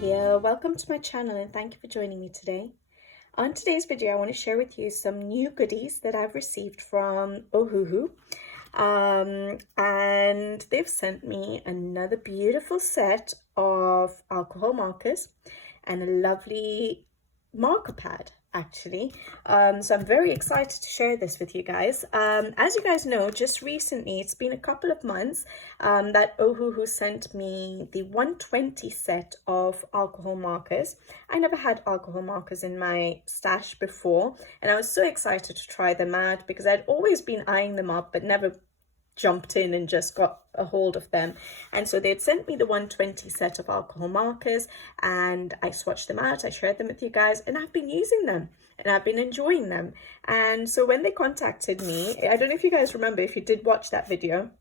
here. Welcome to my channel and thank you for joining me today. On today's video, I want to share with you some new goodies that I've received from Ohuhu. And they've sent me another beautiful set of alcohol markers and a lovely marker pad actually. So I'm very excited to share this with you guys. As you guys know, just recently, it's been a couple of months that Ohuhu sent me the 120 set of alcohol markers. I never had alcohol markers in my stash before, and I was so excited to try them out because I'd always been eyeing them up but never jumped in and just got a hold of them. And so they'd sent me the 120 set of alcohol markers and I swatched them out, I shared them with you guys, and I've been using them and I've been enjoying them. And so when they contacted me, I don't know if you guys remember, if you did watch that video,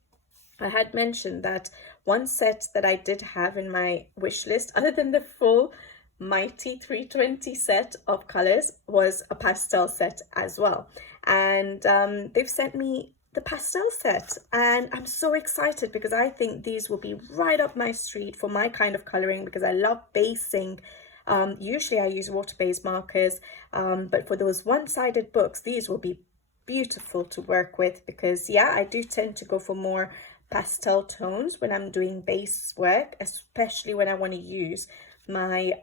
I had mentioned that one set that I did have in my wish list, other than the full mighty 320 set of colors, was a pastel set as well. And they've sent me the pastel set and I'm so excited because I think these will be right up my street for my kind of coloring, because I love basing. Usually I use water-based markers, but for those one-sided books, these will be beautiful to work with because yeah, I do tend to go for more pastel tones when I'm doing base work, especially when I want to use my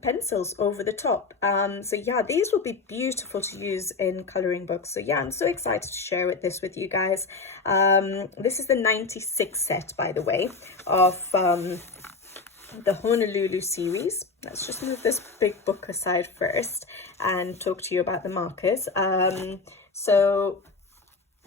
pencils over the top. So yeah, these will be beautiful to use in coloring books. So yeah, I'm so excited to share this with you guys. This is the 96 set, by the way, of the Honolulu series. Let's just move this big book aside first and talk to you about the markers. So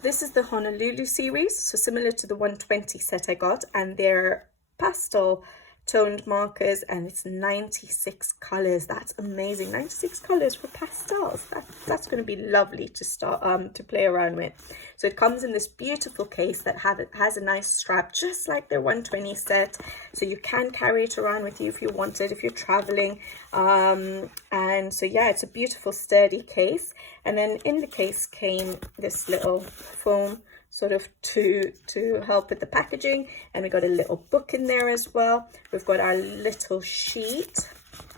this is the Honolulu series, so similar to the 120 set I got, and they're pastel toned markers, and it's 96 colors. That's amazing. 96 colors for pastels. That's going to be lovely to start to play around with. So it comes in this beautiful case that has a nice strap, just like their 120 set, so you can carry it around with you if you want it, if you're traveling. And so yeah, it's a beautiful sturdy case. And then in the case came this little foam sort of to help with the packaging, and we got a little book in there as well. We've got our little sheet,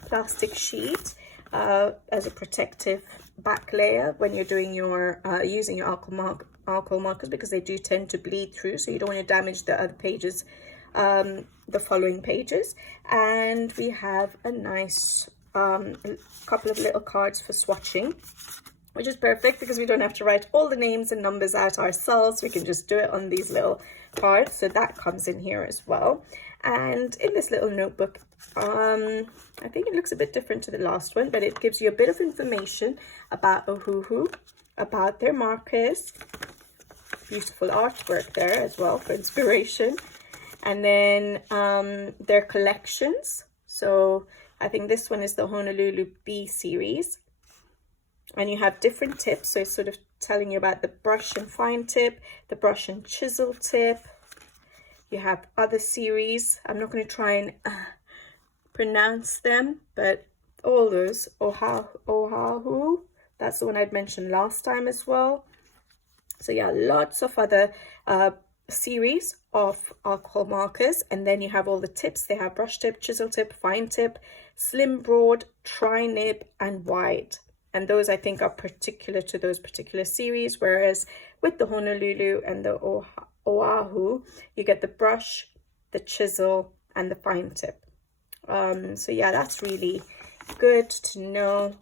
plastic sheet, as a protective back layer when you're doing your using your alcohol markers, because they do tend to bleed through, so you don't want to damage the other pages, the following pages. And we have a nice couple of little cards for swatching, which is perfect because we don't have to write all the names and numbers out ourselves. We can just do it on these little cards. So that comes in here as well. And in this little notebook, I think it looks a bit different to the last one, but it gives you a bit of information about Ohuhu, about their markers. Beautiful artwork there as well for inspiration. And then their collections. So I think this one is the Honolulu B series. And you have different tips, so it's sort of telling you about the brush and fine tip, the brush and chisel tip. You have other series. I'm not going to try and pronounce them, but all those. Ohuhu, that's the one I'd mentioned last time as well. So yeah, lots of other series of alcohol markers. And then you have all the tips. They have brush tip, chisel tip, fine tip, slim, broad, tri-nib, and wide. And those I think are particular to those particular series, whereas with the Honolulu and the Oahu, you get the brush, the chisel, and the fine tip. So yeah, that's really good to know.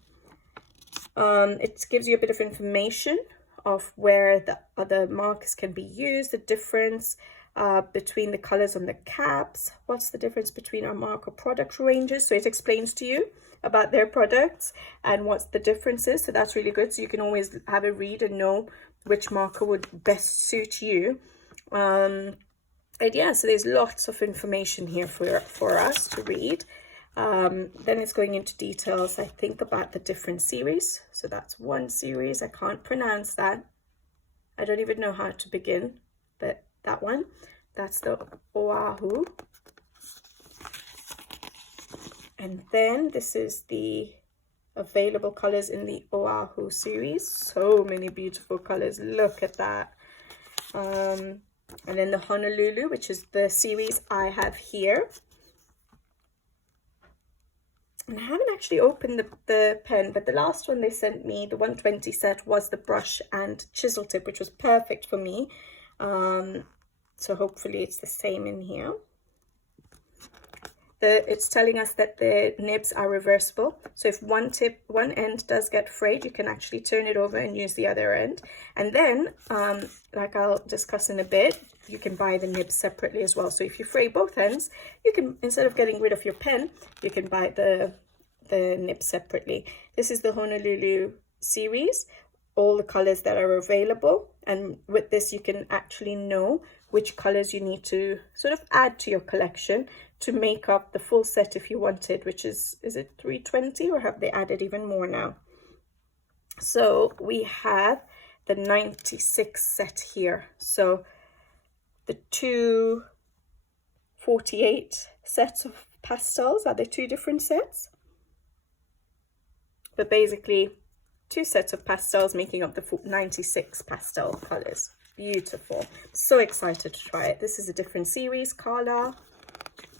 It gives you a bit of information of where the other markers can be used, the difference between the colors on the caps, what's the difference between our marker product ranges. So it explains to you about their products and what's the differences. So that's really good. So you can always have a read and know which marker would best suit you. And yeah, so there's lots of information here for us to read. Then it's going into details, I think, about the different series. So that's one series. I can't pronounce that. I don't even know how to begin, but that one, that's the Oahu. And then this is the available colors in the Oahu series. So many beautiful colors. Look at that. And then the Honolulu, which is the series I have here. And I haven't actually opened the pen, but the last one they sent me, the 120 set, was the brush and chisel tip, which was perfect for me. So hopefully it's the same in here. It's telling us that the nibs are reversible. So if one end does get frayed, you can actually turn it over and use the other end. And then, like I'll discuss in a bit, you can buy the nibs separately as well. So if you fray both ends, you can, instead of getting rid of your pen, you can buy the nib separately. This is the Honolulu series, all the colors that are available. And with this, you can actually know which colors you need to sort of add to your collection to make up the full set if you wanted, which is it 320, or have they added even more now? So we have the 96 set here. So the 248 sets of pastels, are there 2 different sets? But basically 2 sets of pastels making up the 96 pastel colors. Beautiful. So excited to try it. This is a different series, Carla.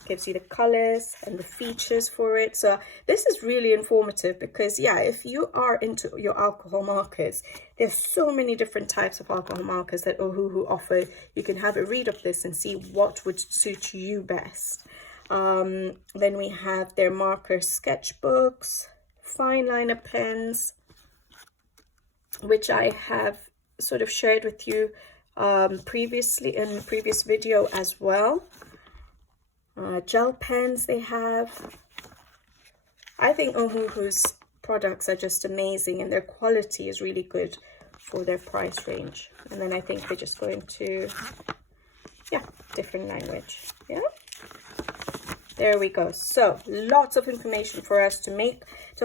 Gives you the colors and the features for it. So this is really informative because, yeah, if you are into your alcohol markers, there's so many different types of alcohol markers that Ohuhu offer. You can have a read of this and see what would suit you best. Then we have their marker sketchbooks, fine liner pens, which I have sort of shared with you previously in the previous video as well. Gel pens they have. I think Ohuhu's products are just amazing, and their quality is really good for their price range. And then I think they're just going to, yeah, different language. Yeah, there we go. So lots of information for us to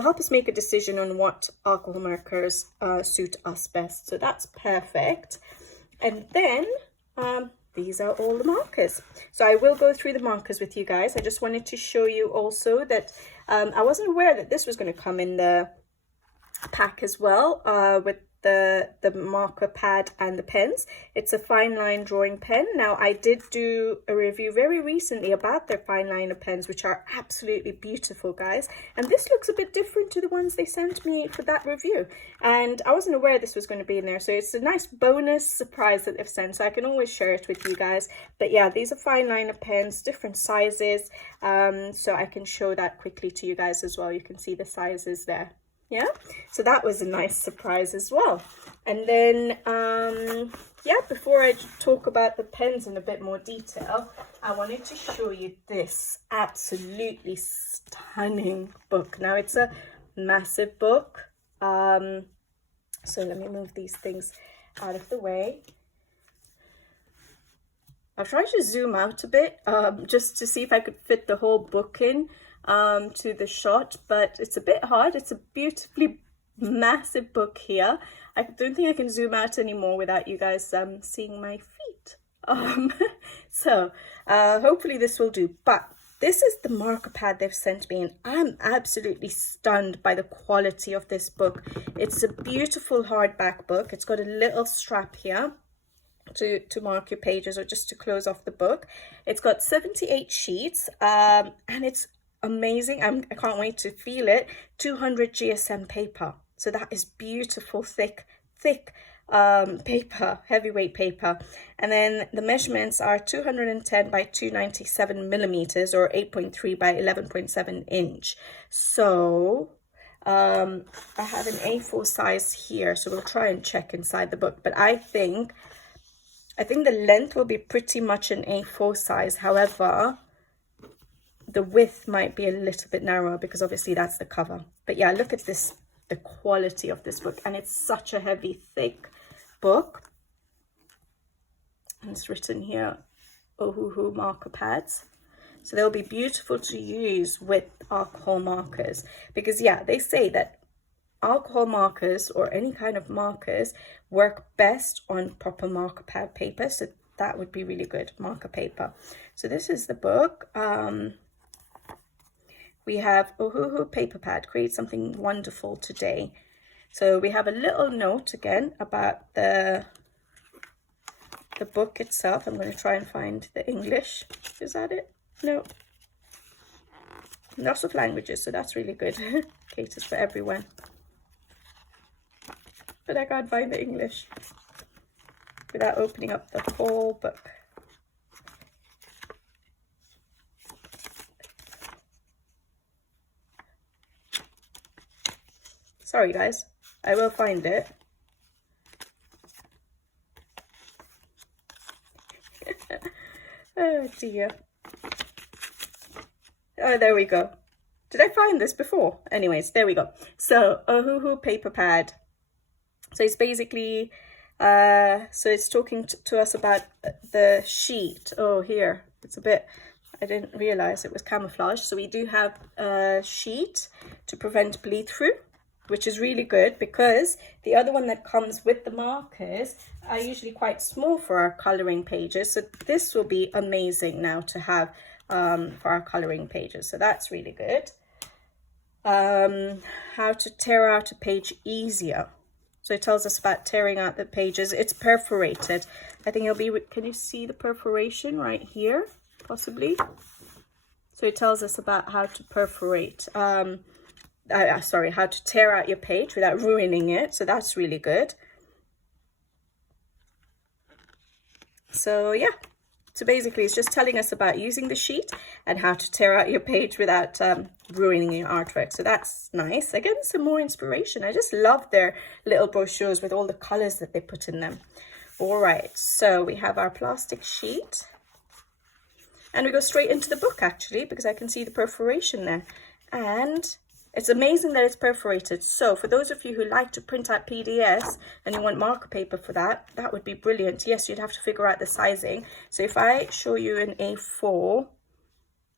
help us make a decision on what alcohol markers suit us best. So that's perfect. And then these are all the markers. So I will go through the markers with you guys. I just wanted to show you also that I wasn't aware that this was going to come in the pack as well, with the marker pad and the pens. It's a fine line drawing pen. Now I did do a review very recently about their fine liner pens, which are absolutely beautiful, guys, and this looks a bit different to the ones they sent me for that review, and I wasn't aware this was going to be in there, so it's a nice bonus surprise that they've sent, so I can always share it with you guys. But yeah, these are fine liner pens, different sizes, so I can show that quickly to you guys as well. You can see the sizes there. Yeah, so that was a nice surprise as well. And then yeah, before I talk about the pens in a bit more detail, I wanted to show you this absolutely stunning book. Now it's a massive book, so let me move these things out of the way. I'll try to zoom out a bit just to see if I could fit the whole book in to the shot, but it's a bit hard. It's a beautifully massive book here. I don't think I can zoom out anymore without you guys seeing my feet. So hopefully this will do. But this is the marker pad they've sent me, and I'm absolutely stunned by the quality of this book. It's a beautiful hardback book. It's got a little strap here to mark your pages, or just to close off the book. It's got 78 sheets, and it's amazing. I can't wait to feel it. 200 GSM paper, so that is beautiful thick paper, heavyweight paper. And then the measurements are 210 by 297 millimeters, or 8.3 by 11.7 inch. So I have an A4 size here, so we'll try and check inside the book, but I think the length will be pretty much an A4 size. However, the width might be a little bit narrower because obviously that's the cover. But yeah, look at this, the quality of this book, and it's such a heavy, thick book. And it's written here, Ohuhu marker pads. So they'll be beautiful to use with alcohol markers, because yeah, they say that alcohol markers, or any kind of markers, work best on proper marker pad paper. So that would be really good, marker paper. So this is the book. We have Ohuhu paper pad, create something wonderful today. So we have a little note again about the book itself. I'm going to try and find the English. Is that it? No. lots of languages, so that's really good. Caters for everyone. But I can't find the English without opening up the whole book. Sorry guys, I will find it. Oh dear. Oh, there we go. Did I find this before? Anyways, there we go. So, Ohuhu paper pad. So it's basically, so it's talking to us about the sheet. Oh, here, it's a bit, I didn't realize it was camouflage. So we do have a sheet to prevent bleed through, which is really good because the other one that comes with the markers are usually quite small for our coloring pages. So this will be amazing now to have for our coloring pages. So that's really good. How to tear out a page easier. So it tells us about tearing out the pages. It's perforated. I think it'll be, can you see the perforation right here, possibly? So it tells us about how to perforate, sorry, how to tear out your page without ruining it. So that's really good. So yeah, so basically it's just telling us about using the sheet and how to tear out your page without ruining your artwork. So that's nice. Again, some more inspiration. I just love their little brochures with all the colors that they put in them. All right, so we have our plastic sheet and we go straight into the book actually, because I can see the perforation there. And it's amazing that it's perforated. So for those of you who like to print out PDFs and you want marker paper for that, that would be brilliant. Yes, you'd have to figure out the sizing. So if I show you an A4,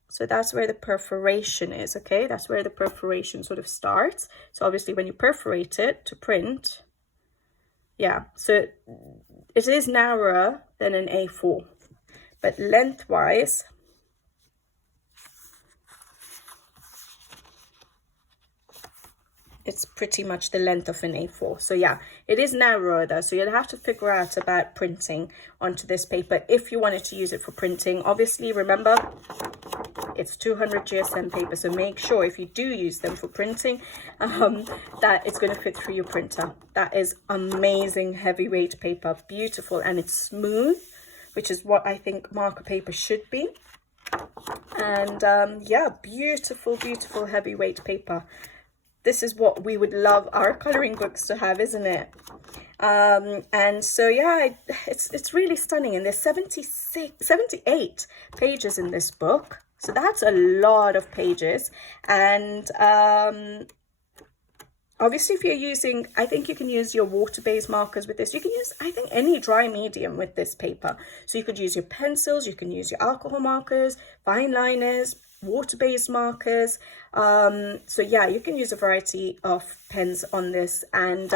so that's where the perforation is, okay? That's where the perforation sort of starts. So obviously when you perforate it to print, yeah, so it is narrower than an A4, but lengthwise, it's pretty much the length of an A4. So yeah, it is narrower though. So you'll have to figure out about printing onto this paper if you wanted to use it for printing. Obviously, remember, it's 200 GSM paper. So make sure if you do use them for printing, that it's going to fit through your printer. That is amazing heavyweight paper, beautiful, and it's smooth, which is what I think marker paper should be. And yeah, beautiful, beautiful heavyweight paper. This is what we would love our coloring books to have, isn't it? And so yeah, it's really stunning. And there's 78 pages in this book, so that's a lot of pages. And obviously if you're using, I think you can use your water-based markers with this. You can use, I think, any dry medium with this paper. So you could use your pencils, you can use your alcohol markers, fine liners, water-based markers. So yeah, you can use a variety of pens on this. And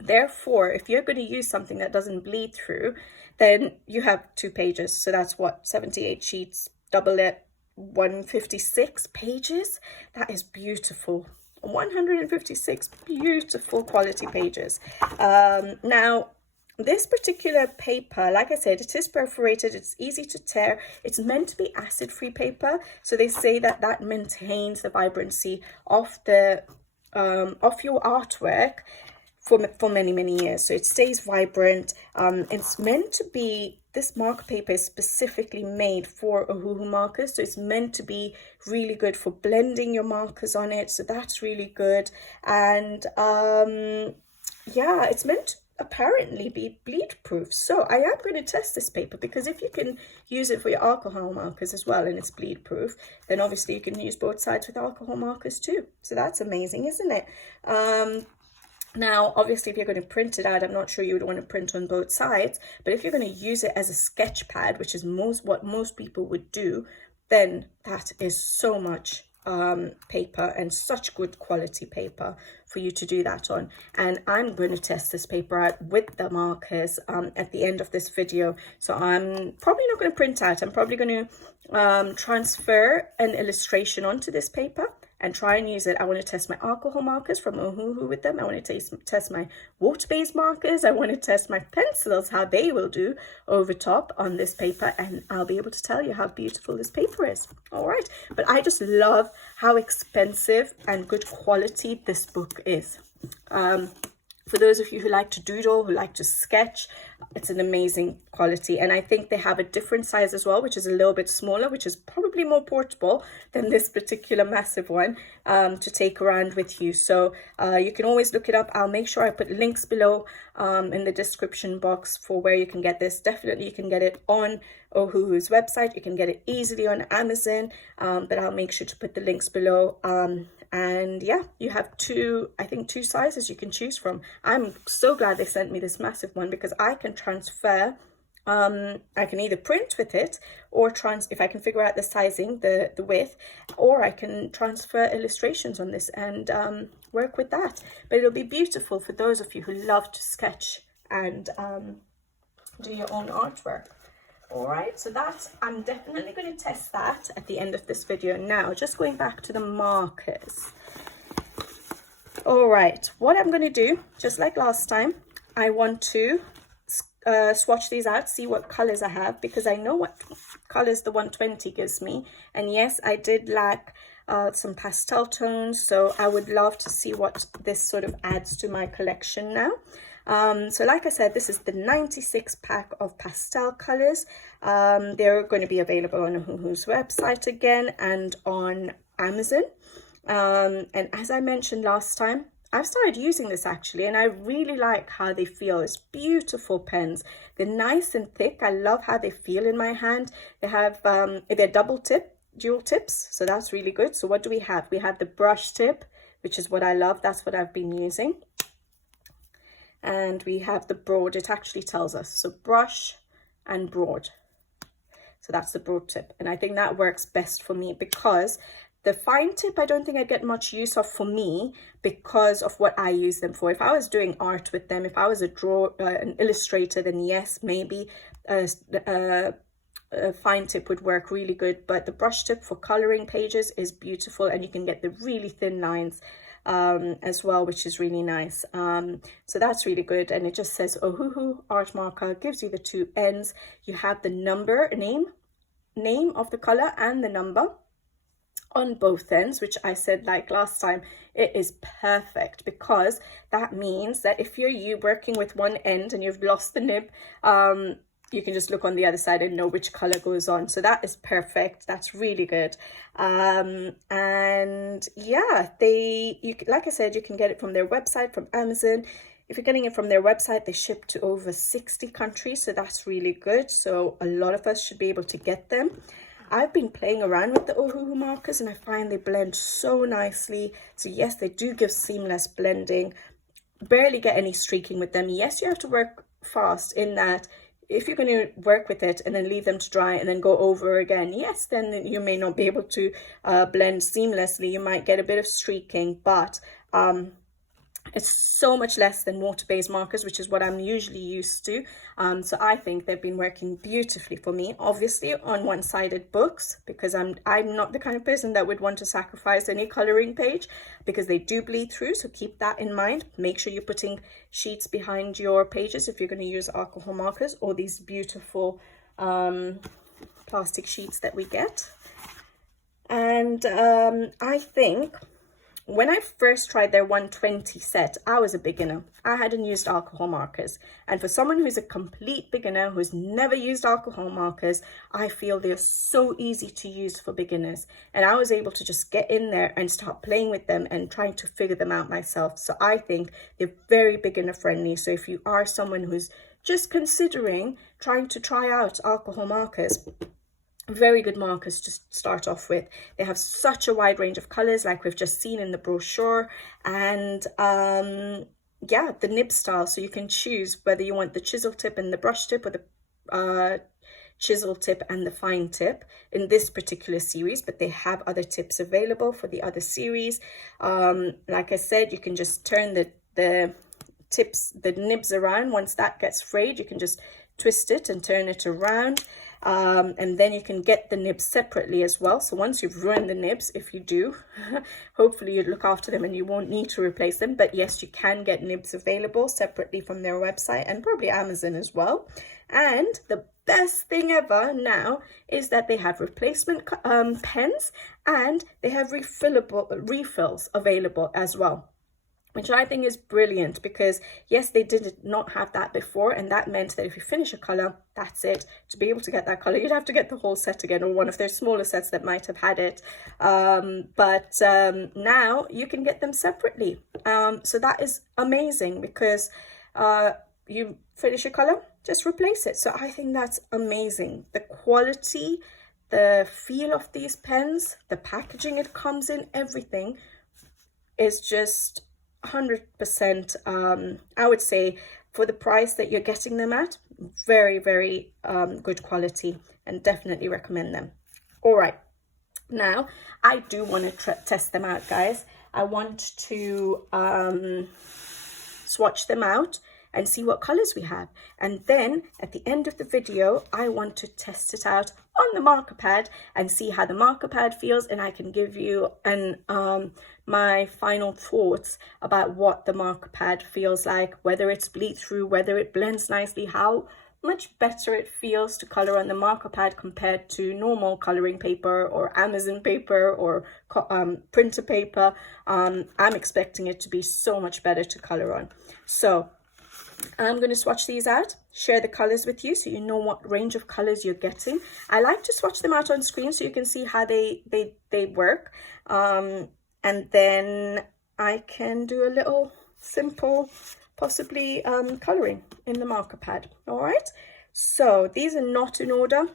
therefore, if you're going to use something that doesn't bleed through, then you have 2 pages. So that's what, 78 sheets, double it, 156 pages. That is beautiful. 156 beautiful quality pages. Now, this particular paper, like I said, it is perforated, it's easy to tear, it's meant to be acid-free paper. So they say that that maintains the vibrancy of the of your artwork for many, many years. So it stays vibrant. It's meant to be, this marker paper is specifically made for Ohuhu markers. So it's meant to be really good for blending your markers on it. So that's really good. And yeah, it's meant to apparently be bleed proof. So I am going to test this paper, because if you can use it for your alcohol markers as well and it's bleed proof, then obviously you can use both sides with alcohol markers too. So that's amazing, isn't it? Now, obviously, if you're going to print it out, I'm not sure you would want to print on both sides, but if you're going to use it as a sketch pad, which is what most people would do, then that is so much paper and such good quality paper for you to do that on. And I'm going to test this paper out with the markers at the end of this video. So I'm probably not going to print out. I'm probably going to transfer an illustration onto this paper and try and use it. I want to test my alcohol markers from Ohuhu with them. I want to test my water-based markers. I want to test my pencils, how they will do over top on this paper, and I'll be able to tell you how beautiful this paper is. All right, but I just love how expensive and good quality this book is. For those of you who like to doodle, who like to sketch, it's an amazing quality. And I think they have a different size as well, which is a little bit smaller, which is probably more portable than this particular massive one to take around with you. So you can always look it up. I'll make sure I put links below in the description box for where you can get this. Definitely you can get it on Ohuhu's website. You can get it easily on Amazon, but I'll make sure to put the links below. And yeah, you have two sizes you can choose from. I'm so glad they sent me this massive one because I can transfer, I can either print with it or if I can figure out the sizing, the width, or I can transfer illustrations on this and work with that. But it'll be beautiful for those of you who love to sketch and do your own artwork. All right, so I'm definitely going to test that at the end of this video. Now, just going back to the markers. All right, what I'm going to do, just like last time, I want to swatch these out, see what colors I have, because I know what colors the 120 gives me. And yes, I did lack some pastel tones, so I would love to see what this sort of adds to my collection now. So like I said, this is the 96 pack of pastel colors. They're going to be available on Ohuhu's website again and on Amazon. And as I mentioned last time, I've started using this actually, and I really like how they feel. It's beautiful pens. They're nice and thick. I love how they feel in my hand. They have, they're dual tips, so that's really good. So what do we have? We have the brush tip, which is what I love. That's what I've been using. And we have the broad. It actually tells us, so brush and broad. So that's the broad tip, and I think that works best for me because the fine tip I don't think I get much use of for me because of what I use them for. If I was doing art with them, if I was an illustrator, then yes, maybe a fine tip would work really good. But the brush tip for coloring pages is beautiful, and you can get the really thin lines as well, which is really nice. So that's really good, and it just says Ohuhu art marker, gives you the two ends. You have the name of the color and the number on both ends, which I said like last time, it is perfect because that means that if you're working with one end and you've lost the nib, you can just look on the other side and know which color goes on. So that is perfect. That's really good. And yeah, like I said, you can get it from their website, from Amazon. If you're getting it from their website, they ship to over 60 countries. So that's really good. So a lot of us should be able to get them. I've been playing around with the Ohuhu markers and I find they blend so nicely. So yes, they do give seamless blending. Barely get any streaking with them. Yes, you have to work fast in that if you're going to work with it and then leave them to dry and then go over again, yes, then you may not be able to blend seamlessly. You might get a bit of streaking, but it's so much less than water-based markers, which is what I'm usually used to. So I think they've been working beautifully for me, obviously on one-sided books, because I'm not the kind of person that would want to sacrifice any coloring page because they do bleed through. So keep that in mind. Make sure you're putting sheets behind your pages if you're going to use alcohol markers or these beautiful plastic sheets that we get. And I think when I first tried their 120 set, I was a beginner. I hadn't used alcohol markers. And for someone who's a complete beginner, who's never used alcohol markers, I feel they're so easy to use for beginners. And I was able to just get in there and start playing with them and trying to figure them out myself. So I think they're very beginner friendly. So if you are someone who's just considering trying to try out alcohol markers, very good markers to start off with. They have such a wide range of colors like we've just seen in the brochure, and yeah, the nib style, so you can choose whether you want the chisel tip and the brush tip or the chisel tip and the fine tip in this particular series, but they have other tips available for the other series. Like I said, you can just turn the nibs around. Once that gets frayed, you can just twist it and turn it around. and then you can get the nibs separately as well. So once you've ruined the nibs, if you do, hopefully you look after them and you won't need to replace them. But yes, you can get nibs available separately from their website and probably Amazon as well. And the best thing ever now is that they have replacement pens, and they have refills available as well, which I think is brilliant, because yes, they did not have that before, and that meant that if you finish a color, that's it. To be able to get that color, you'd have to get the whole set again, or one of their smaller sets that might have had it. But now you can get them separately. So that is amazing, because you finish a color, just replace it. So I think that's amazing. The quality, the feel of these pens, the packaging it comes in, everything is just 100%, I would say, for the price that you're getting them at, very, very good quality, and definitely recommend them. All right, now I do want to test them out, guys. I want to swatch them out and see what colors we have, and then at the end of the video I want to test it out on the marker pad and see how the marker pad feels, and I can give you my final thoughts about what the marker pad feels like, whether it's bleed through, whether it blends nicely, how much better it feels to color on the marker pad compared to normal coloring paper or Amazon paper or printer paper. I'm expecting it to be so much better to color on. So I'm going to swatch these out, share the colors with you so you know what range of colors you're getting. I like to swatch them out on screen so you can see how they work. And then I can do a little simple, possibly coloring in the marker pad. All right, so these are not in order,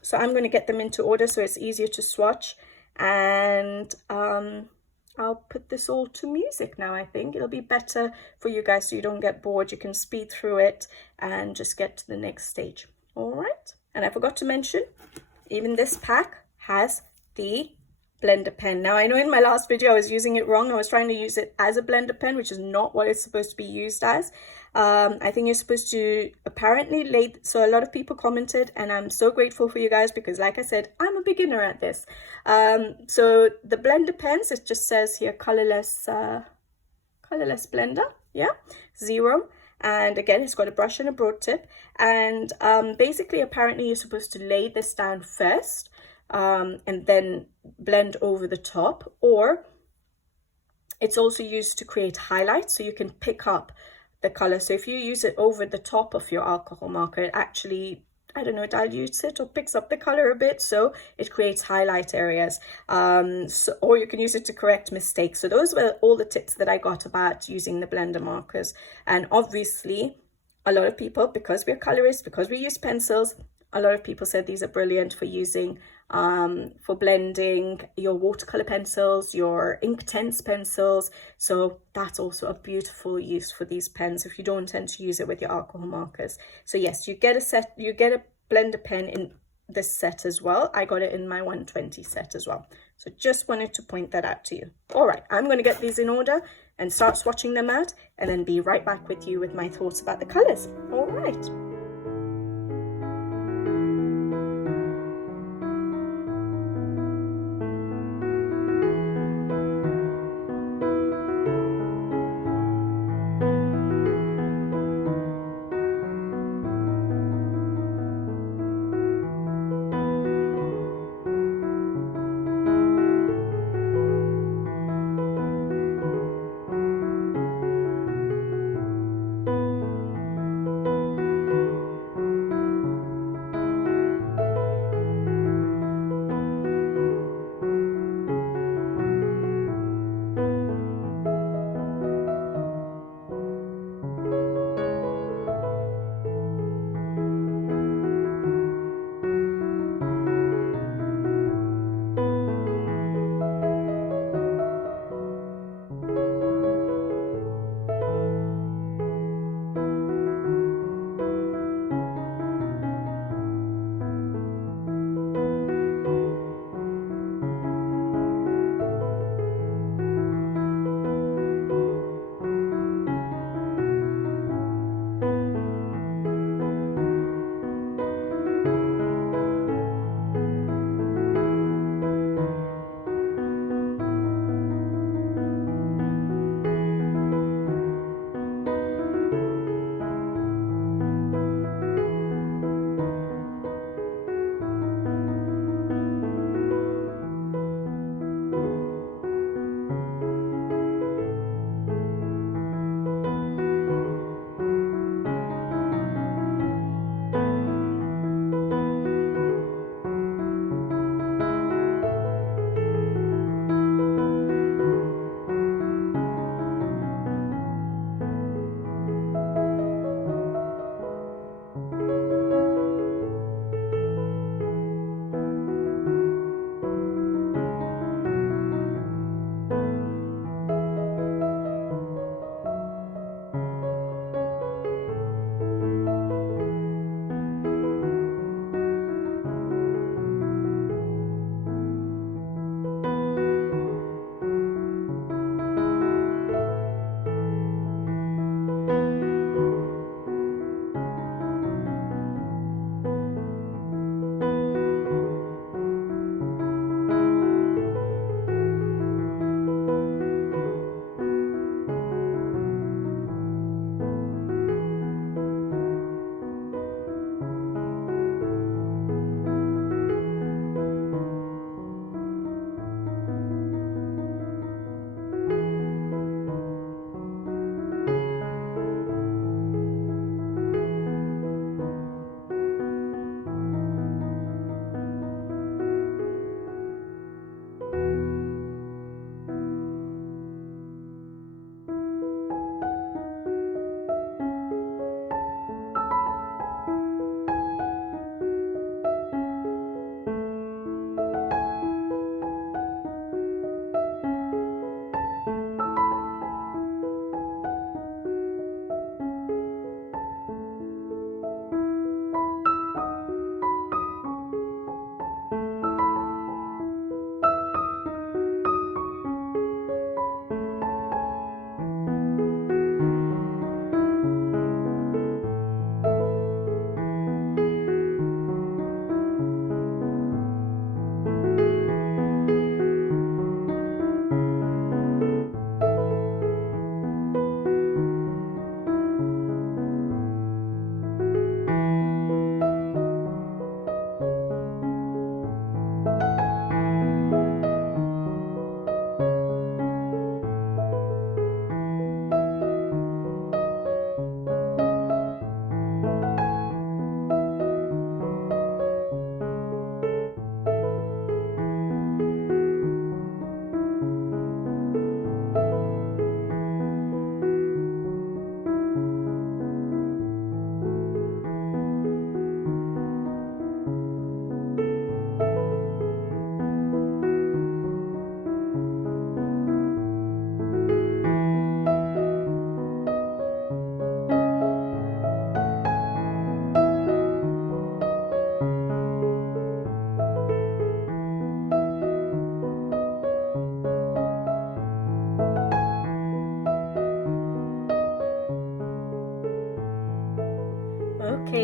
so I'm going to get them into order so it's easier to swatch. And I'll put this all to music now. I think it'll be better for you guys so you don't get bored. You can speed through it and just get to the next stage. All right, and I forgot to mention, even this pack has the blender pen. Now I know in my last video I was using it wrong. I was trying to use it as a blender pen, which is not what it's supposed to be used as. I think you're supposed to apparently so a lot of people commented, and I'm so grateful for you guys, because like I said, I'm a beginner at this. So the blender pens, it just says here colorless blender, yeah, 0. And again, it's got a brush and a broad tip, and basically apparently you're supposed to lay this down first and then blend over the top, or it's also used to create highlights so you can pick up the color. So if you use it over the top of your alcohol marker, it actually, I don't know, dilutes it or picks up the color a bit, so it creates highlight areas. Or you can use it to correct mistakes. So those were all the tips that I got about using the blender markers. And obviously a lot of people, because we're colorists, because we use pencils, a lot of people said these are brilliant for using for blending your watercolor pencils, your Inktense pencils. So that's also a beautiful use for these pens if you don't intend to use it with your alcohol markers. So yes, you get a blender pen in this set as well. I got it in my 120 set as well. So just wanted to point that out to you. All right, I'm going to get these in order and start swatching them out, and then be right back with you with my thoughts about the colors. All right.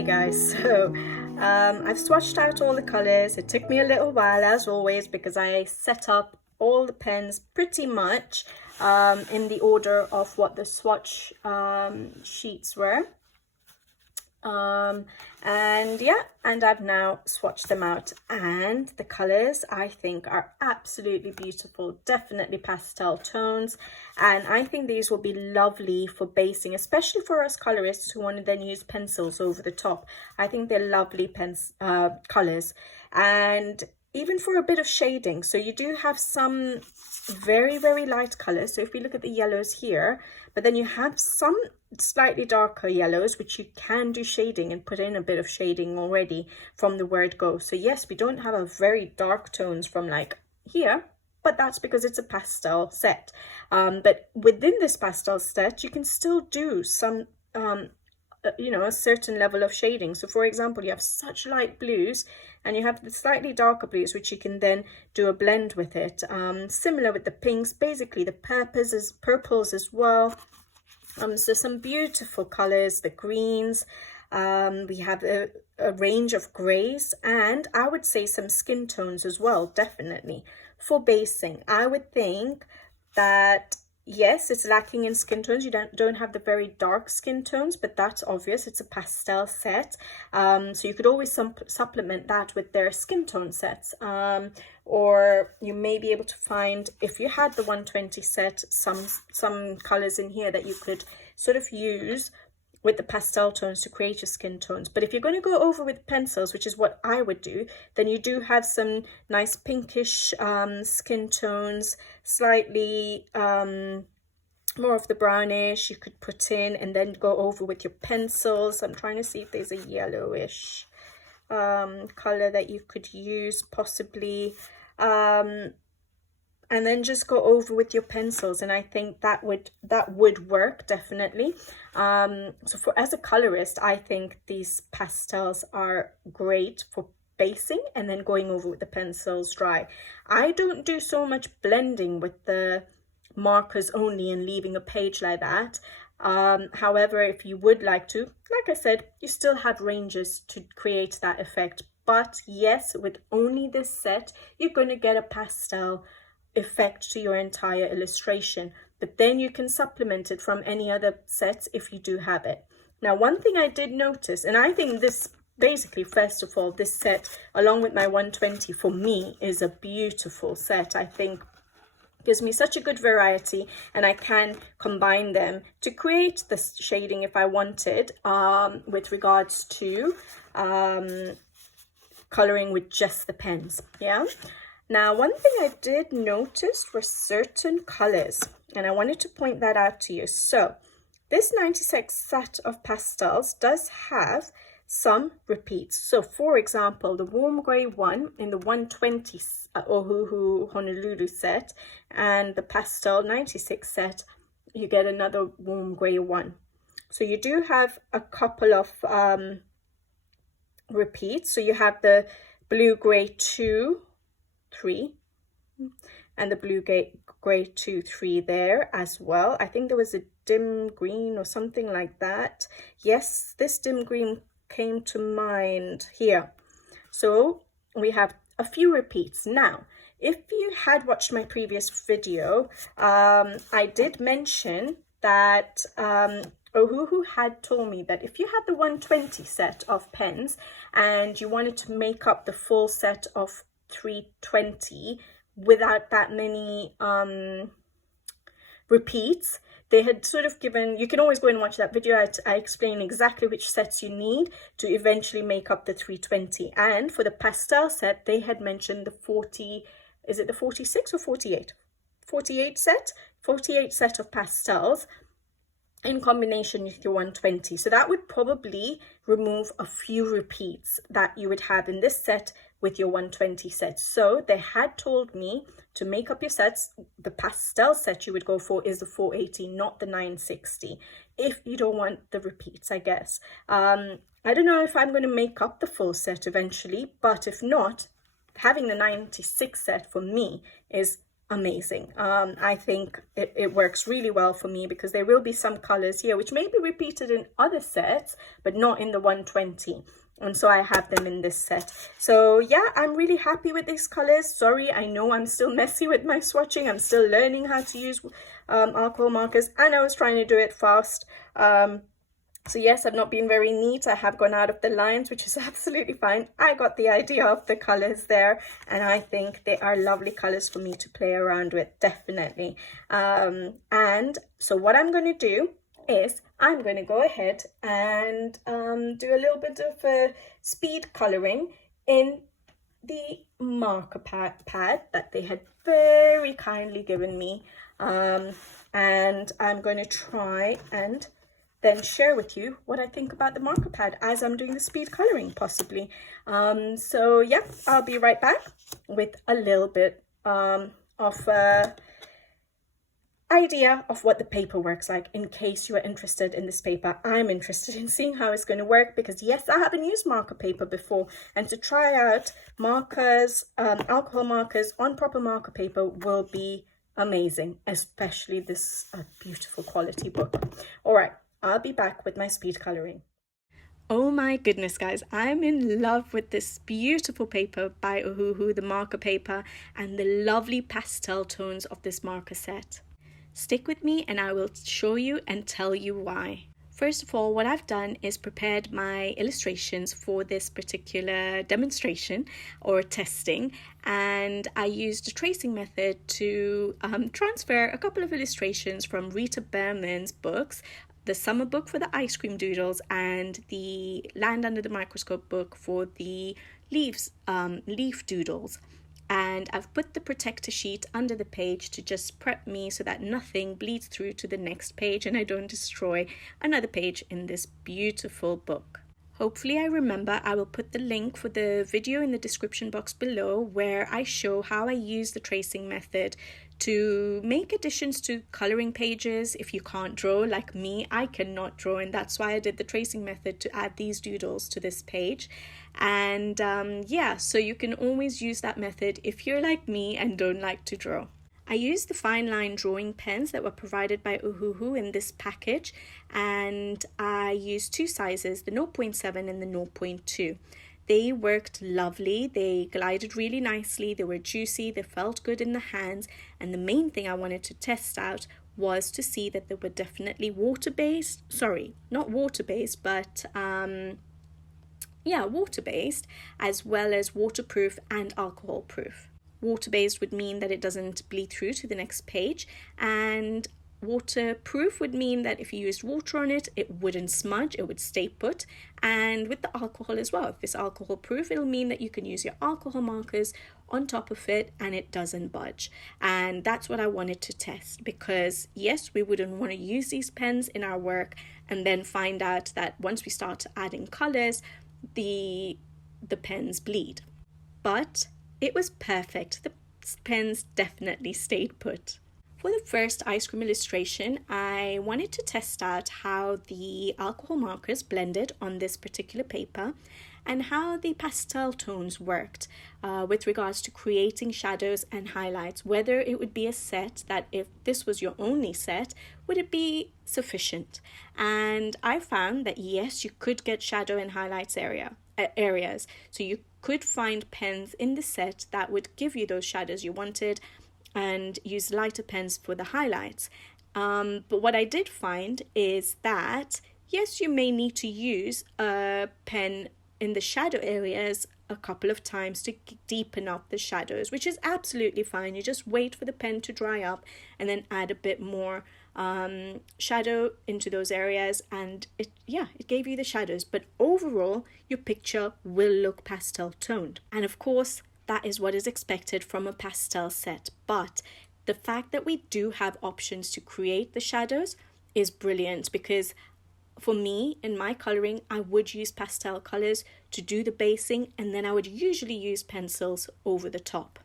guys, so I've swatched out all the colors. It took me a little while, as always, because I set up all the pens pretty much in the order of what the swatch sheets were. And yeah, and I've now swatched them out, and the colors I think are absolutely beautiful, definitely pastel tones, and I think these will be lovely for basing, especially for us colorists who want to then use pencils over the top. I think they're lovely colors, and even for a bit of shading. So you do have some very, very light colors. So if we look at the yellows here, but then you have some slightly darker yellows, which you can do shading and put in a bit of shading already from the word go. So yes, we don't have a very dark tones from like here, but that's because it's a pastel set. But within this pastel set, you can still do some you know, a certain level of shading. So for example, you have such light blues and you have the slightly darker blues, which you can then do a blend with it. Similar with the pinks, basically the purples as well. So some beautiful colors, the greens. We have a range of grays, and I would say some skin tones as well, definitely. For basing, I would think that yes, it's lacking in skin tones. You don't have the very dark skin tones, but that's obvious. It's a pastel set. So you could always supplement that with their skin tone sets. Or you may be able to find, if you had the 120 set, some colors in here that you could sort of use with the pastel tones to create your skin tones. But if you're going to go over with pencils, which is what I would do, then you do have some nice pinkish skin tones, slightly more of the brownish you could put in, and then go over with your pencils. I'm trying to see if there's a yellowish color that you could use possibly. And then just go over with your pencils, and I think that would work definitely. So as a colorist, I think these pastels are great for basing and then going over with the pencils dry. I don't do so much blending with the markers only and leaving a page like that. However, if you would like to, like I said, you still have ranges to create that effect. But yes, with only this set, you're going to get a pastel effect to your entire illustration, but then you can supplement it from any other sets if you do have it. Now, one thing I did notice, and I think this basically, first of all, this set along with my 120 for me is a beautiful set. I think gives me such a good variety, and I can combine them to create the shading if I wanted, with regards to coloring with just the pens. Yeah. Now, one thing I did notice were certain colors, and I wanted to point that out to you. So this 96 set of pastels does have some repeats. So for example, the warm gray one in the 120 Ohuhu Honolulu set and the pastel 96 set, you get another warm gray one. So you do have a couple of repeats. So you have the blue gray 2, 3, and the blue gray 2, 3 there as well. I think there was a dim green or something like that. Yes, this dim green came to mind here. So we have a few repeats. Now, if you had watched my previous video, I did mention that Ohuhu had told me that if you had the 120 set of pens and you wanted to make up the full set of 320 without that many repeats, they had sort of given, you can always go and watch that video. I explain exactly which sets you need to eventually make up the 320. And for the pastel set, they had mentioned the 40, is it the 46 or 48? 48 set of pastels in combination with your 120. So that would probably remove a few repeats that you would have in this set with your 120 set. So they had told me to make up your sets, the pastel set you would go for is the 480, not the 960, if you don't want the repeats, I guess. I don't know if I'm going to make up the full set eventually, but if not, having the 96 set for me is amazing. I think it works really well for me because there will be some colors here which may be repeated in other sets but not in the 120, and so I have them in this set. So yeah, I'm really happy with these colors. Sorry, I know I'm still messy with my swatching. I'm still learning how to use alcohol markers, and I was trying to do it fast. So yes, I've not been very neat. I have gone out of the lines, which is absolutely fine. I got the idea of the colors there, and I think they are lovely colors for me to play around with, definitely. And so what I'm going to do is I'm going to go ahead and do a little bit of speed coloring in the marker pad that they had very kindly given me. And I'm going to try and then share with you what I think about the marker pad as I'm doing the speed coloring, possibly. So yeah, I'll be right back with a little bit of idea of what the paper works like, in case you are interested in this paper. I'm interested in seeing how it's going to work because yes, I haven't used marker paper before, and to try out markers, alcohol markers on proper marker paper will be amazing, especially this beautiful quality book. All right, I'll be back with my speed coloring. Oh my goodness, guys, I'm in love with this beautiful paper by Ohuhu, the marker paper, and the lovely pastel tones of this marker set. Stick with me and I will show you and tell you why. First of all, what I've done is prepared my illustrations for this particular demonstration or testing, and I used a tracing method to transfer a couple of illustrations from Rita Behrman's books, the summer book for the ice cream doodles and the Land Under the Microscope book for the leaf doodles. And I've put the protector sheet under the page to just prep me so that nothing bleeds through to the next page and I don't destroy another page in this beautiful book. Hopefully I remember. I will put the link for the video in the description box below where I show how I use the tracing method to make additions to coloring pages. If you can't draw like me, I cannot draw, and that's why I did the tracing method to add these doodles to this page. And yeah, so you can always use that method if you're like me and don't like to draw. I used the fine line drawing pens that were provided by Ohuhu in this package, and I used two sizes, the 0.7 and the 0.2. They worked lovely, they glided really nicely, they were juicy, they felt good in the hands, and the main thing I wanted to test out was to see that they were definitely water-based, not water-based, but water-based, as well as waterproof and alcohol-proof. Water-based would mean that it doesn't bleed through to the next page, and waterproof would mean that if you used water on it, it wouldn't smudge, it would stay put. And with the alcohol as well, if it's alcohol proof, it'll mean that you can use your alcohol markers on top of it and it doesn't budge. And that's what I wanted to test, because yes, we wouldn't want to use these pens in our work and then find out that once we start adding colors, the pens bleed. But it was perfect. The pens definitely stayed put. For the first ice cream illustration, I wanted to test out how the alcohol markers blended on this particular paper and how the pastel tones worked with regards to creating shadows and highlights, whether it would be a set that if this was your only set, would it be sufficient? And I found that yes, you could get shadow and highlights areas. So you could find pens in the set that would give you those shadows you wanted and use lighter pens for the highlights. But what I did find is that yes, you may need to use a pen in the shadow areas a couple of times to deepen up the shadows, which is absolutely fine. You just wait for the pen to dry up and then add a bit more shadow into those areas, and it gave you the shadows. But overall, your picture will look pastel toned, and of course that is what is expected from a pastel set. But the fact that we do have options to create the shadows is brilliant, because for me, in my coloring, I would use pastel colors to do the basing, and then I would usually use pencils over the top.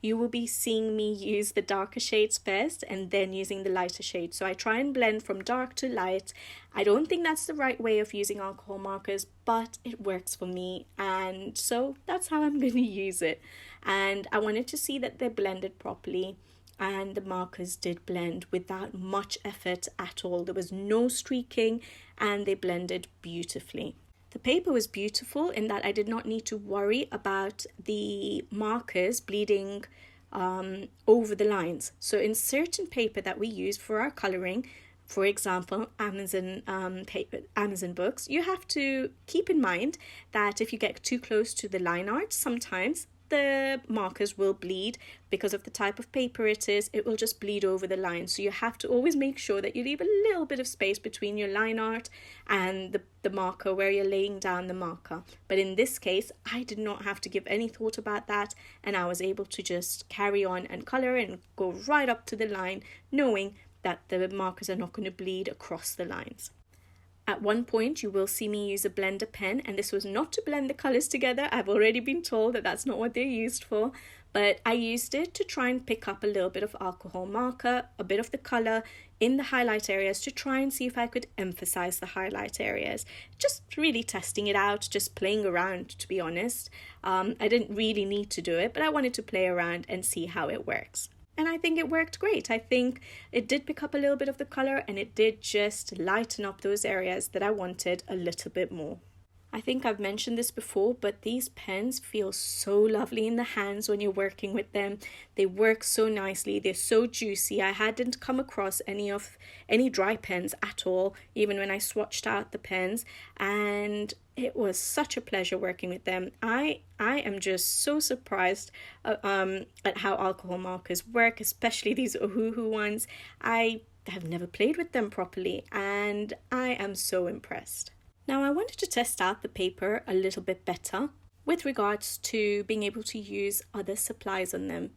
You will be seeing me use the darker shades first and then using the lighter shades. So I try and blend from dark to light. I don't think that's the right way of using alcohol markers, but it works for me. And so that's how I'm going to use it. And I wanted to see that they're blended properly. and the markers did blend without much effort at all. There was no streaking and they blended beautifully. The paper was beautiful in that I did not need to worry about the markers bleeding over the lines. So in certain paper that we use for our colouring, for example, Amazon books, you have to keep in mind that if you get too close to the line art, sometimes the markers will bleed because of the type of paper it is. It will just bleed over the line. So you have to always make sure that you leave a little bit of space between your line art and the marker where you're laying down the marker. But in this case, I did not have to give any thought about that, and I was able to just carry on and colour and go right up to the line, knowing that the markers are not going to bleed across the lines. At one point, you will see me use a blender pen, and this was not to blend the colours together. I've already been told that that's not what they're used for, but I used it to try and pick up a little bit of alcohol marker, a bit of the colour in the highlight areas to try and see if I could emphasize the highlight areas. Just really testing it out, just playing around, to be honest. I didn't really need to do it, but I wanted to play around and see how it works. And I think it worked great. I think it did pick up a little bit of the colour, and it did just lighten up those areas that I wanted a little bit more. I think I've mentioned this before, but these pens feel so lovely in the hands when you're working with them. They work so nicely. They're so juicy. I hadn't come across any dry pens at all, even when I swatched out the pens, and it was such a pleasure working with them. I am just so surprised at how alcohol markers work, especially these Ohuhu ones. I have never played with them properly, and I am so impressed. Now, I wanted to test out the paper a little bit better with regards to being able to use other supplies on them,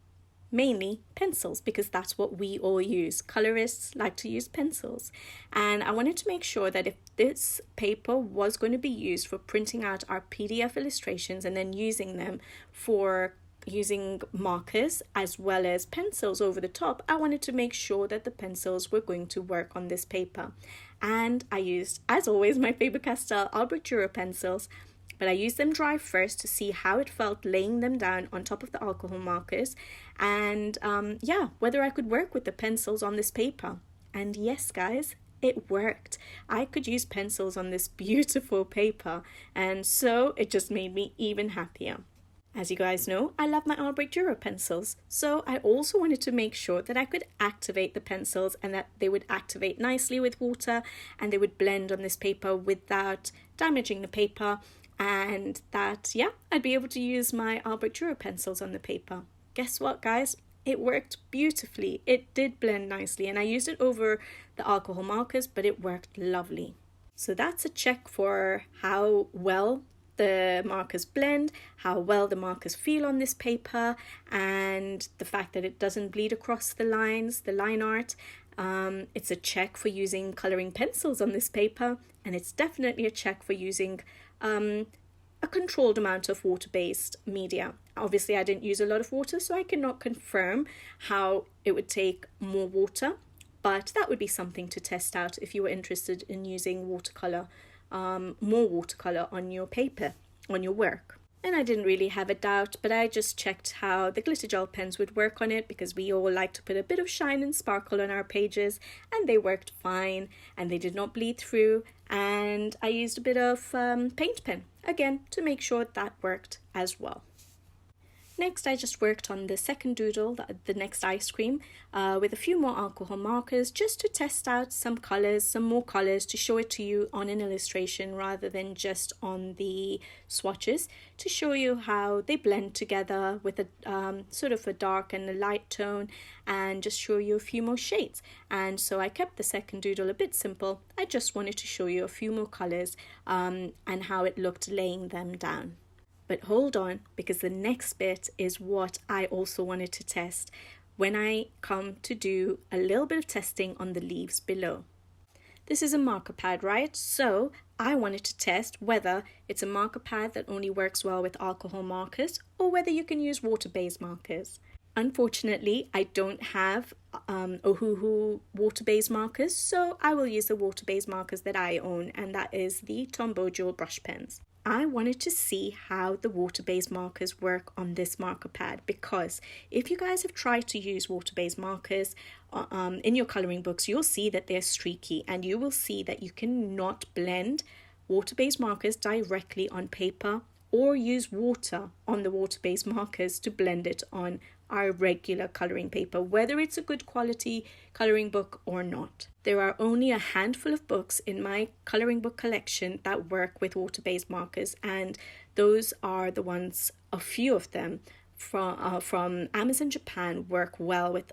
mainly pencils, because that's what we all use. Colorists like to use pencils. And I wanted to make sure that if this paper was going to be used for printing out our PDF illustrations and then using them for using markers as well as pencils over the top, I wanted to make sure that the pencils were going to work on this paper. And I used, as always, my Faber-Castell Albrecht Dürer pencils, but I used them dry first to see how it felt laying them down on top of the alcohol markers, and whether I could work with the pencils on this paper. And yes, guys, it worked. I could use pencils on this beautiful paper, and so it just made me even happier. As you guys know, I love my Albrecht Dürer pencils, so I also wanted to make sure that I could activate the pencils and that they would activate nicely with water and they would blend on this paper without damaging the paper, and that, I'd be able to use my Albrecht Dürer pencils on the paper. Guess what, guys? It worked beautifully. It did blend nicely, and I used it over the alcohol markers, but it worked lovely. So that's a check for how well the markers blend, how well the markers feel on this paper, and the fact that it doesn't bleed across the lines, the line art. It's a check for using colouring pencils on this paper, and it's definitely a check for using a controlled amount of water-based media. Obviously, I didn't use a lot of water, so I cannot confirm how it would take more water, but that would be something to test out if you were interested in using watercolour. More watercolor on your paper, on your work. And I didn't really have a doubt, but I just checked how the glitter gel pens would work on it, because we all like to put a bit of shine and sparkle on our pages, and they worked fine and they did not bleed through. And I used a bit of paint pen again to make sure that worked as well. Next, I just worked on the second doodle, the next ice cream, with a few more alcohol markers, just to test out some more colours, to show it to you on an illustration rather than just on the swatches, to show you how they blend together with a sort of a dark and a light tone, and just show you a few more shades. And so I kept the second doodle a bit simple. I just wanted to show you a few more colours and how it looked laying them down. But hold on, because the next bit is what I also wanted to test when I come to do a little bit of testing on the leaves below. This is a marker pad, right? So I wanted to test whether it's a marker pad that only works well with alcohol markers or whether you can use water-based markers. Unfortunately, I don't have Ohuhu water-based markers, so I will use the water-based markers that I own, and that is the Tombow Jewel brush pens. I wanted to see how the water-based markers work on this marker pad, because if you guys have tried to use water-based markers in your coloring books, you'll see that they're streaky, and you will see that you cannot blend water-based markers directly on paper or use water on the water-based markers to blend it on our regular coloring paper, whether it's a good quality coloring book or not. There are only a handful of books in my coloring book collection that work with water-based markers, and those are the ones, a few of them from Amazon Japan work well with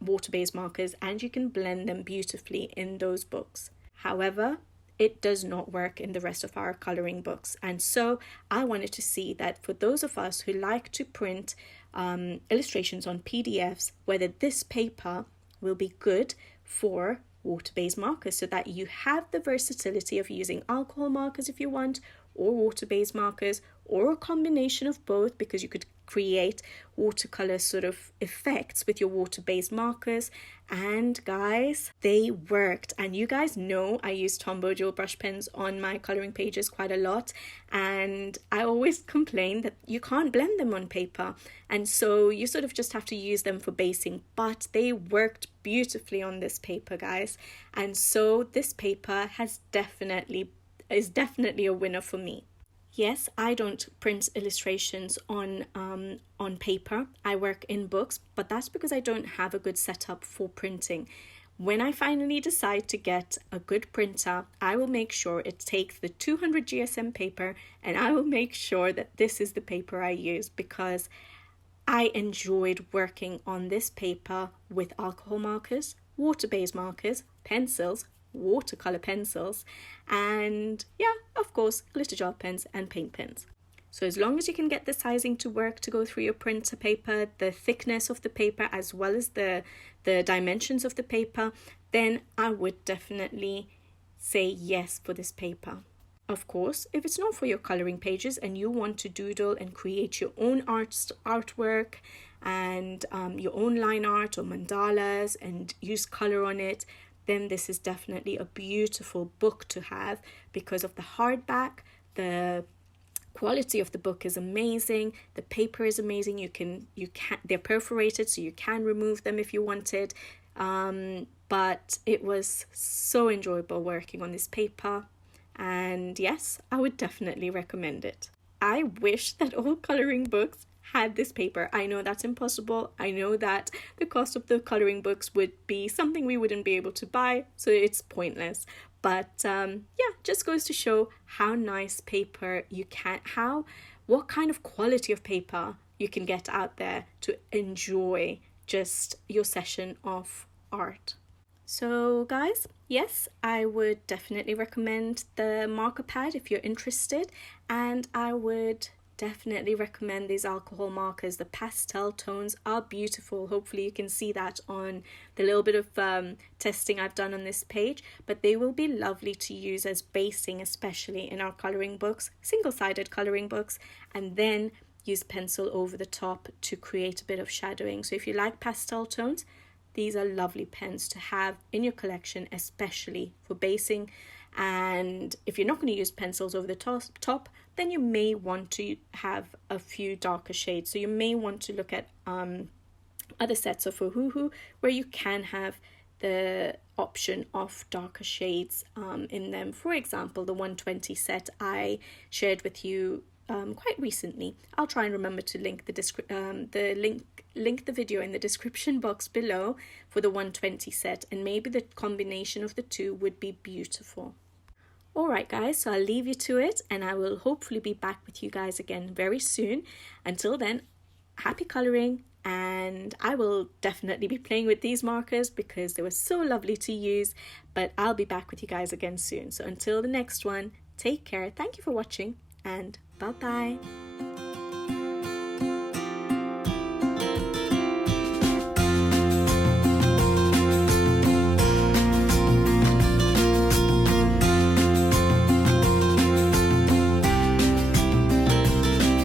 water-based markers, and you can blend them beautifully in those books. However, it does not work in the rest of our coloring books, and so I wanted to see that for those of us who like to print illustrations on PDFs, whether this paper will be good for water-based markers, so that you have the versatility of using alcohol markers if you want, or water-based markers, or a combination of both, because you could create watercolor sort of effects with your water-based markers. And guys, they worked. And you guys know I use Tombow dual brush pens on my coloring pages quite a lot, and I always complain that you can't blend them on paper, and so you sort of just have to use them for basing, but they worked beautifully on this paper, guys. And so this paper is definitely a winner for me. Yes, I don't print illustrations on paper. I work in books, but that's because I don't have a good setup for printing. When I finally decide to get a good printer, I will make sure it takes the 200 GSM paper, and I will make sure that this is the paper I use, because I enjoyed working on this paper with alcohol markers, water-based markers, pencils, watercolor pencils, and yeah, of course, glitter gel pens and paint pens. So as long as you can get the sizing to work to go through your printer paper, the thickness of the paper, as well as the dimensions of the paper, then I would definitely say yes for this paper. Of course, if it's not for your coloring pages and you want to doodle and create your own artwork and your own line art or mandalas and use color on it, then this is definitely a beautiful book to have, because of the hardback. The quality of the book is amazing, the paper is amazing, they're perforated, so you can remove them if you wanted, but it was so enjoyable working on this paper, and yes, I would definitely recommend it. I wish that all coloring books had this paper. I know that's impossible. I know that the cost of the coloring books would be something we wouldn't be able to buy, so it's pointless. But yeah, just goes to show how nice paper what kind of quality of paper you can get out there to enjoy just your session of art. So guys, yes, I would definitely recommend the marker pad if you're interested, and I would definitely recommend these alcohol markers. The pastel tones are beautiful. Hopefully you can see that on the little bit of testing I've done on this page, but they will be lovely to use as basing, especially in our coloring books, single-sided coloring books, and then use pencil over the top to create a bit of shadowing. So if you like pastel tones, these are lovely pens to have in your collection, especially for basing. And if you're not going to use pencils over the top, then you may want to have a few darker shades. So you may want to look at other sets of Ohuhu where you can have the option of darker shades in them. For example, the 120 set I shared with you quite recently. I'll try and remember to link the video in the description box below for the 120 set, and maybe the combination of the two would be beautiful. Alright guys, so I'll leave you to it, and I will hopefully be back with you guys again very soon. Until then, happy coloring, and I will definitely be playing with these markers because they were so lovely to use, but I'll be back with you guys again soon. So until the next one, take care, thank you for watching, and bye bye.